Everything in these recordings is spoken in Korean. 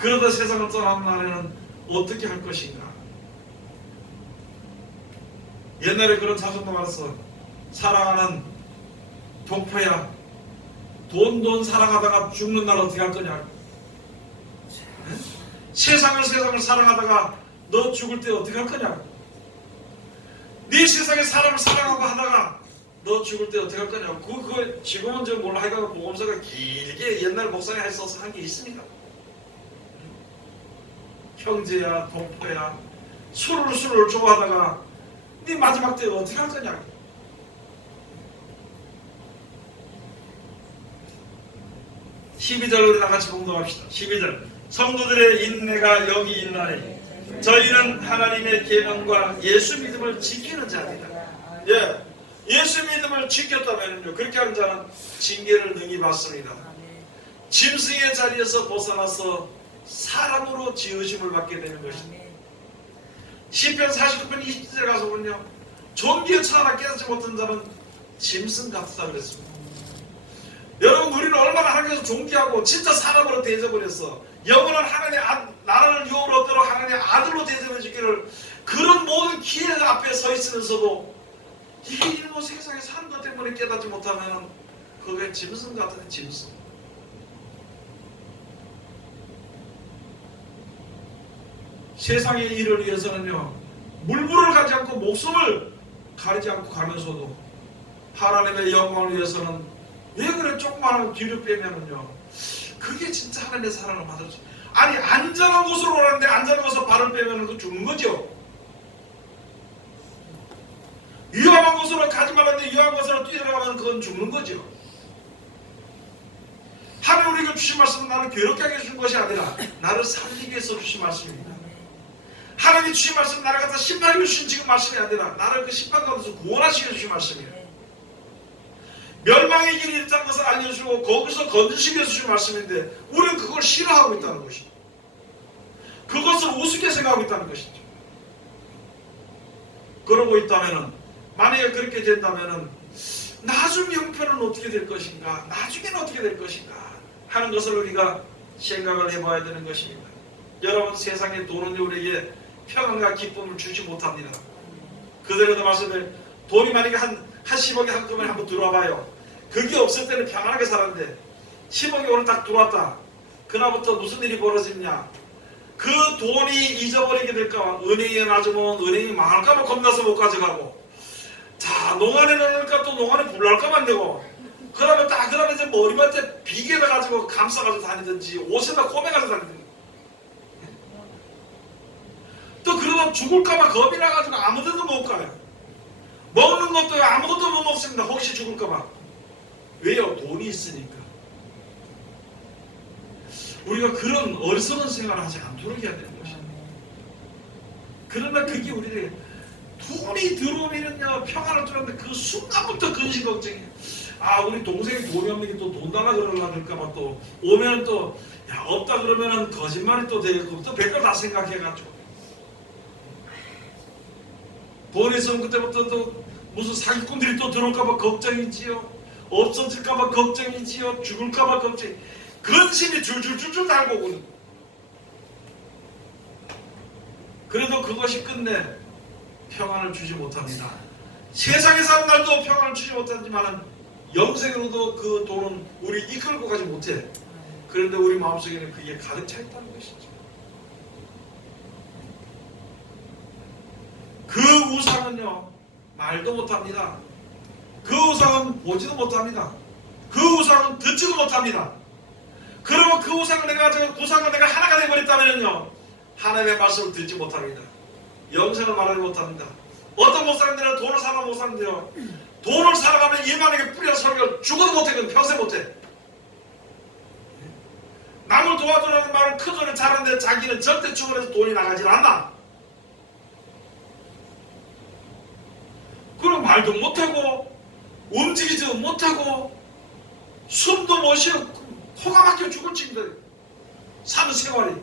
그러다 세상을 떠난 날에는 어떻게 할 것인가? 옛날에 그런 자전거 말했어. 사랑하는 동포야, 돈 사랑하다가 죽는 날 어떻게 할 거냐? 네? 세상을 사랑하다가 너 죽을 때 어떻게 할 거냐? 네 세상에 사람을 사랑하고 하다가 너 죽을 때 어떻게 할 거냐? 그거 지금은 저 몰라. 하여간 보험사가 길게 옛날 목사님 했어서 한 게 있습니다. 형제야, 동포야, 술을 좋아하다가 네 마지막 때 어떻게 할 거냐? 12절 우리 다같이 공동합시다. 12절. 성도들의 인내가 여기 있나니 저희는 하나님의 계명과 예수 믿음을 지키는 자입니다. 예, 예수 믿음을 지켰다면요, 그렇게 하는 자는 징계를 능히 받습니다. 짐승의 자리에서 벗어나서 사람으로 지으심을 받게 되는 것입니다. 시편 49편 20절에 가서 보면요, 존귀의 차나 깨닫지 못한 자는 짐승 같다 그랬습니다. 여러분, 우리는 얼마나 하나님께서 존귀하고 진짜 사람으로 대접을해서 영원한 하나님의 나라를 유업으로 얻도록 하나님의 아들로 대접해 주기를, 그런 모든 기회 앞에 서 있으면서도 이게 일본 세상에 사는 것 때문에 깨닫지 못하면 그게 짐승 같은 짐승. 세상의 일을 위해서는요, 물불을 가지 않고 목숨을 가리지 않고 가면서도 하나님의 영광을 위해서는 왜 그래 조그마한 뒤로 빼면은요, 그게 진짜 하나님의 사랑을 받을 수. 아니, 안전한 곳으로 오라는데 안전한 곳에서 발을 빼면은 그 죽는 거죠. 위험한 곳으로 가지 말라는데 위험한 곳으로 뛰어들어가면 그건 죽는 거죠. 하나님 우리에게 주신 말씀은 나를 괴롭게 하게 주신 것이 아니라 나를 살리기 위해서 주신 말씀입니다. 하나님이 주신 말씀은 나를 갖다 심판해 주신 지금 말씀이 아니라 나를 그 심판 가운데서 구원하시게 주신 말씀이에요. 멸망의 길이 있다는 것을 알려주시고 거기서 건지시기 위해서 주신 말씀인데 우리는 그걸 싫어하고 있다는 것이죠. 그것을 우습게 생각하고 있다는 것이죠. 그러고 있다면, 만약에 그렇게 된다면 나중 형편은 어떻게 될 것인가, 나중에는 어떻게 될 것인가 하는 것을 우리가 생각을 해봐야 되는 것입니다. 여러분, 세상의 돈은 우리에게 평안과 기쁨을 주지 못합니다. 그대로도 말씀드린 돈이 만약에 한 10억이 한꺼번에 한번 들어와 봐요. 그게 없을 때는 평안하게 살았는데 10억이 오늘 딱 들어왔다. 그날부터 무슨 일이 벌어지냐, 그 돈이 잊어버리게 될까, 은행에 놔주면 은행이 망할까봐 겁나서 못 가져가고, 자, 농안에 넣을까 또 농안에 불날까봐 안 되고, 그러면 이제 머리맡에 비계다 가지고 감싸가지고 다니든지 옷에다 꼬매가지고 다니든지, 또 그러다 죽을까봐 겁이 나가지고 아무데도 못 가요. 먹는 것도 아무것도 못 먹습니다. 혹시 죽을까봐. 왜요? 돈이 있으니까. 우리가 그런 어리석은 생활을 하지 않도록 해야 되는 것입니다. 그러나 그게 우리에게 돈이 들어오면요, 평안을 들었는데 그 순간부터 근심 걱정이에요. 아, 우리 동생이 돈이 없는 게 또 돈 달라 그러려니까봐 또 오면 또, 야, 없다 그러면은 거짓말이 또 되고 또 별걸 다 생각해가지고. 돈이 있으면 그때부터 또 무슨 사기꾼들이 또 들어올까봐 걱정이지요. 없어질까봐 걱정이지요. 죽을까봐 걱정이. 근심이 줄줄줄줄 달고 오는. 그래도 그것이 끝내 평안을 주지 못합니다. 세상에 사는 날도 평안을 주지 못하지만 영생으로도 그 돈은 우리 이끌고 가지 못해. 그런데 우리 마음속에는 그게 가득 차 있다는 것이죠. 그 우상은요, 말도 못합니다. 그 우상은 보지도 못합니다. 그 우상은 듣지도 못합니다. 그러면 그 우상을 내가 하나가 되어버렸다면요, 하나님의 말씀을 듣지 못합니다. 영생을 말하지 못합니다. 어떤 목사님들은 돈을 사러 못 사는데요, 돈을 살아가면 일만에게 뿌려서 설교 죽어도 못해. 그건 평생 못해. 남을 도와주라는 말은 큰 소리 잘하는데 자기는 절대 주문해서 돈이 나가질 않나. 그럼 말도 못하고 움직이지도 못하고 숨도 못 쉬어 코가 막혀 죽을 징들 사는 생활이.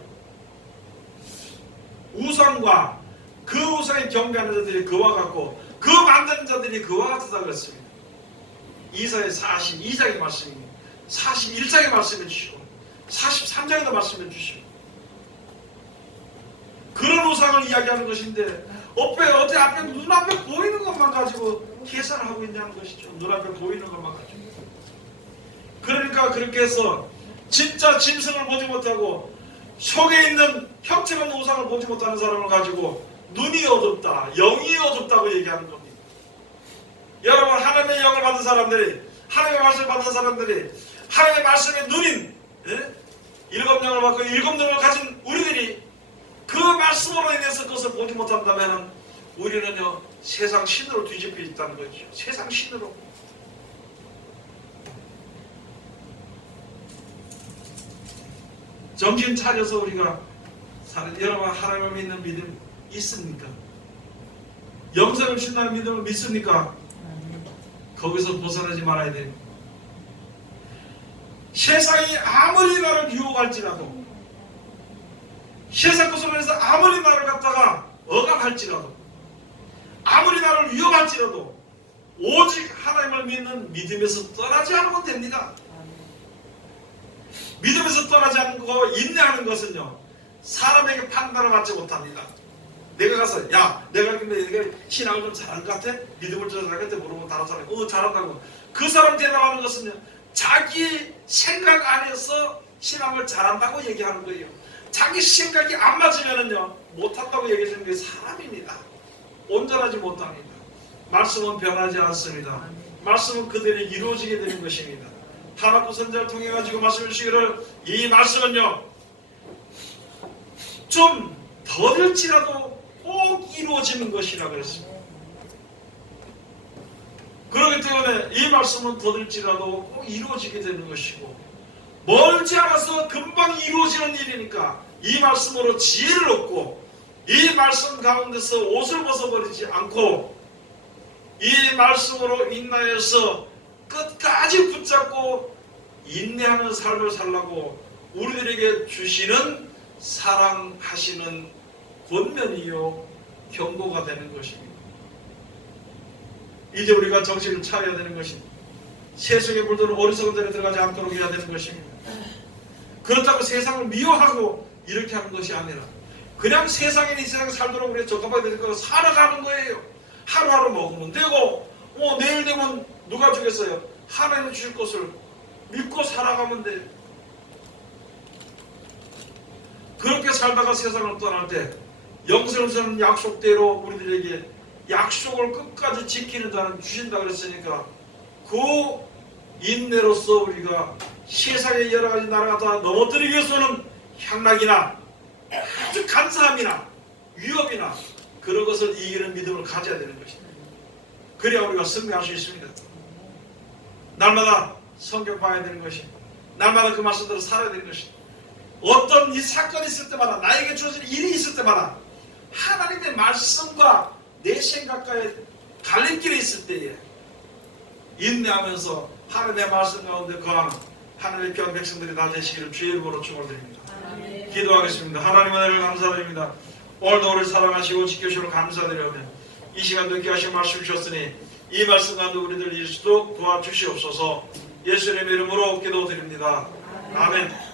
우상과 그 우상에 경배하는 자들이 그와 같고 그 만드는 자들이 그와 같다 그랬습니다. 이사야 42장의 말씀입니다. 41장의 말씀해 주시고 43장에도 말씀해 주시고 그런 우상을 이야기하는 것인데 어때 앞에 눈앞에 보이는 것만 가지고 계산을 하고 있냐는 것이죠. 눈앞에 보이는 것만 가지고. 그러니까 그렇게 해서 진짜 짐승을 보지 못하고 속에 있는 형체가 없는 우상을 보지 못하는 사람을 가지고 눈이 어둡다, 영이 어둡다고 얘기하는 겁니다. 여러분, 하나님의 영을 받은 사람들이, 하나님의 말씀을 받은 사람들이, 하나님의 말씀의 눈인 일곱 영을 받고 일곱 눈을 가진 우리들이 그 말씀으로 인해서 그것을 보지 못한다면 우리는요 세상 신으로 뒤집혀 있다는 거죠. 세상 신으로. 정신 차려서 우리가 사는, 여러분 하나님을 믿는 믿음 있습니까? 영생을 주신다는 믿음을 믿습니까? 거기서 벗어나지 말아야 됩니다. 세상이 아무리 나를 유혹할지라도, 세상 것으로 해서 아무리 나를 갖다가 억압할지라도, 아무리 나를 위협할지라도 오직 하나님을 믿는 믿음에서 떠나지 않으면 됩니다. 믿음에서 떠나지 않고 인내하는 것은요 사람에게 판단을 받지 못합니다. 내가 가서 내가 신앙을 좀 잘한 것 같아? 믿음을 좀 잘한 것 같아? 물어보면 다른 사람이 잘한다고. 그 사람 대답하는 것은요 자기 생각 안에서 신앙을 잘한다고 얘기하는 거예요. 자기 생각이 안 맞으면은요 못한다고 얘기하는 게 사람입니다. 온전하지 못합니다. 말씀은 변하지 않습니다. 말씀은 그대로 이루어지게 되는 것입니다. 하박국 선지자를 통해 가지고 말씀해 주시기를 이 말씀은요 좀 더딜지라도 꼭 이루어지는 것이라 그랬습니다. 그렇기 때문에 이 말씀은 더딜지라도 꼭 이루어지게 되는 것이고, 멀지 않아서 금방 이루어지는 일이니까 이 말씀으로 지혜를 얻고 이 말씀 가운데서 옷을 벗어버리지 않고 이 말씀으로 인하여서 끝까지 붙잡고 인내하는 삶을 살라고 우리들에게 주시는 사랑하시는 권면이요 경고가 되는 것입니다. 이제 우리가 정신을 차려야 되는 것입니다. 세속에 물드는 어리석은 데에 들어가지 않도록 해야 되는 것입니다. 그렇다고 세상을 미워하고 이렇게 하는 것이 아니라 그냥 세상에 이 세상에 살도록 우리가 적합하게 될 거고 살아가는 거예요. 하루하루 먹으면 되고 내일 되면 누가 주겠어요? 하나님 주실 것을 믿고 살아가면 돼요. 그렇게 살다가 세상을 떠날 때 영생을 주는 약속대로 우리들에게 약속을 끝까지 지키는 자는 주신다 그랬으니까 그 인내로서 우리가 세상의 여러 가지 나라가 다 넘어뜨리기 위해서는 향락이나 아주 간사함이나 위협이나 그런 것을 이기는 믿음을 가져야 되는 것입니다. 그래야 우리가 승리할 수 있습니다. 날마다 성경 봐야 되는 것입니다. 날마다 그 말씀대로 살아야 되는 것입니다. 어떤 이 사건이 있을 때마다, 나에게 주어진 일이 있을 때마다 하나님의 말씀과 내 생각과의 갈림길에 있을 때에 인내하면서 하나님의 말씀 가운데 거하는 하나님의 귀한 백성들이 다 되시기를 주의 이름으로 축원드립니다. 기도하겠습니다. 하나님 은혜를 감사드립니다. 오늘도 우리를 사랑하시고 지켜주시고 감사드리오며 이 시간도 귀하신 말씀 주셨으니 이 말씀 가운데 우리들 일수도 도와주시옵소서. 예수님의 이름으로 기도드립니다. 아멘.